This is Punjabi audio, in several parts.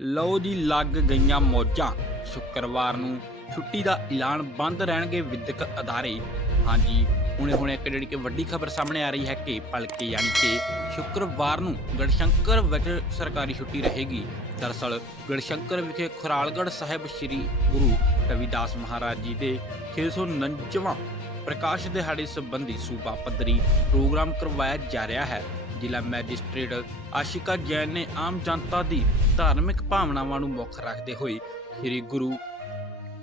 ਲਓ ਜੀ ਲੱਗ ਗਈਆਂ ਮੌਜਾਂ। ਸ਼ੁੱਕਰਵਾਰ ਨੂੰ ਛੁੱਟੀ ਦਾ ਐਲਾਨ ਬੰਦ ਰਹਿਣਗੇ ਵਿਦਿਅਕ ਅਦਾਰੇ। ਹਾਂਜੀ ਹੁਣੇ ਹੁਣੇ ਇੱਕ ਜਿਹੜੀ ਕਿ ਵੱਡੀ ਖਬਰ ਸਾਹਮਣੇ ਆ ਰਹੀ ਹੈ ਕਿ ਭਲਕੇ ਯਾਨੀ ਕਿ ਸ਼ੁੱਕਰਵਾਰ ਨੂੰ ਗੜਸ਼ੰਕਰ ਵਿੱਚ ਸਰਕਾਰੀ ਛੁੱਟੀ ਰਹੇਗੀ। ਦਰਅਸਲ ਗੜਸ਼ੰਕਰ ਵਿਖੇ ਖੁਰਾਲਗੜ੍ਹ ਸਾਹਿਬ ਸ੍ਰੀ ਗੁਰੂ ਰਵਿਦਾਸ ਮਹਾਰਾਜ ਜੀ ਦੇ 649ਵਾਂ ਪ੍ਰਕਾਸ਼ ਦਿਹਾੜੇ ਸੰਬੰਧੀ ਸੂਬਾ ਪੱਧਰੀ ਪ੍ਰੋਗਰਾਮ ਕਰਵਾਇਆ ਜਾ ਰਿਹਾ ਹੈ। ਜ਼ਿਲ੍ਹਾ ਮੈਜਿਸਟ੍ਰੇਟ ਆਸ਼ਿਕਾ ਜੈਨ ਨੇ ਆਮ ਜਨਤਾ ਦੀ ਧਾਰਮਿਕ ਭਾਵਨਾਵਾਂ ਨੂੰ ਮੁੱਖ ਰੱਖਦੇ ਹੋਏ ਸ੍ਰੀ ਗੁਰੂ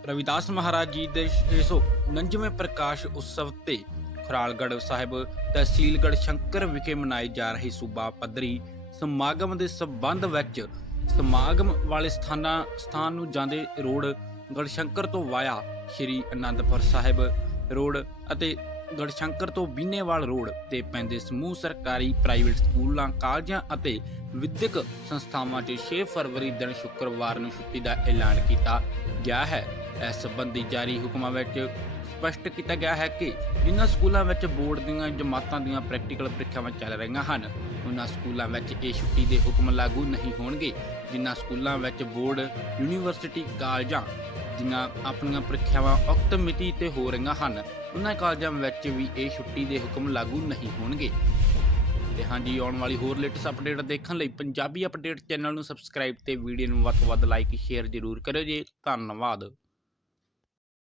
ਰਵਿਦਾਸ ਮਹਾਰਾਜ ਜੀ ਦੇ 649ਵੇਂ ਪ੍ਰਕਾਸ਼ ਉਤਸਵ ਤੇ ਖਰਾਲਗੜ੍ਹ ਸਾਹਿਬ, ਤਹਿਸੀਲਗੜ੍ਹ ਸ਼ੰਕਰ ਵਿਖੇ ਮਨਾਏ ਜਾ ਰਹੇ ਸੂਬਾ ਪੱਧਰੀ ਸਮਾਗਮ ਦੇ ਸਬੰਧ ਵਿੱਚ ਸਮਾਗਮ ਵਾਲੇ ਸਥਾਨਾਂ, ਸਥਾਨ ਨੂੰ ਜਾਂਦੇ ਰੋਡ ਗੜਸ਼ੰਕਰ ਤੋਂ ਵਾਇਆ ਸ਼੍ਰੀ ਅਨੰਦਪੁਰ ਸਾਹਿਬ ਰੋਡ ਅਤੇ ਗੜਸ਼ੰਕਰ ਤੋਂ ਬੀਨੇਵਾਲ ਰੋਡ ਤੇ ਪੈਂਦੇ ਸਮੂਹ ਸਰਕਾਰੀ ਪ੍ਰਾਈਵੇਟ ਸਕੂਲਾਂ, ਕਾਲਜਾਂ ਅਤੇ ਵਿਦਿਅਕ ਸੰਸਥਾਵਾਂ 'ਚ 6 ਫਰਵਰੀ ਦਿਨ ਸ਼ੁੱਕਰਵਾਰ ਨੂੰ ਛੁੱਟੀ ਦਾ ਐਲਾਨ ਕੀਤਾ ਗਿਆ ਹੈ। ਇਸ ਸੰਬੰਧੀ ਜਾਰੀ ਹੁਕਮਾਂ ਵਿੱਚ ਸਪਸ਼ਟ ਕੀਤਾ ਗਿਆ ਹੈ ਕਿ ਜਿਨ੍ਹਾਂ ਸਕੂਲਾਂ ਵਿੱਚ ਬੋਰਡ ਦੀਆਂ ਜਮਾਤਾਂ ਦੀਆਂ ਪ੍ਰੈਕਟੀਕਲ ਪ੍ਰੀਖਿਆਵਾਂ ਚੱਲ ਰਹੀਆਂ ਹਨ ਉਹਨਾਂ ਸਕੂਲਾਂ ਵਿੱਚ ਇਹ ਛੁੱਟੀ ਦੇ ਹੁਕਮ ਲਾਗੂ ਨਹੀਂ ਹੋਣਗੇ। ਜਿਨ੍ਹਾਂ ਸਕੂਲਾਂ ਵਿੱਚ ਬੋਰਡ, ਯੂਨੀਵਰਸਿਟੀ, ਕਾਲਜਾਂ ਦੀਆਂ ਆਪਣੀਆਂ ਪ੍ਰੀਖਿਆਵਾਂ ਉਕਤ ਮਿਤੀ ਤੇ ਹੋ ਰਹੀਆਂ ਹਨ, ਉਹਨਾਂ ਕਾਲਜਾਂ ਵਿੱਚ ਵੀ ਇਹ ਛੁੱਟੀ ਦੇ ਹੁਕਮ ਲਾਗੂ ਨਹੀਂ ਹੋਣਗੇ। ਤੇ ਹਾਂਜੀ, ਆਉਣ ਵਾਲੀ ਹੋਰ ਲੇਟੈਸਟ ਅਪਡੇਟ ਦੇਖਣ ਲਈ ਪੰਜਾਬੀ ਅਪਡੇਟ ਚੈਨਲ ਨੂੰ ਸਬਸਕ੍ਰਾਈਬ ਤੇ ਵੀਡੀਓ ਨੂੰ ਵੱਧ ਤੋਂ ਵੱਧ ਲਾਈਕ ਸ਼ੇਅਰ ਜ਼ਰੂਰ ਕਰਿਓ ਜੀ। ਧੰਨਵਾਦ।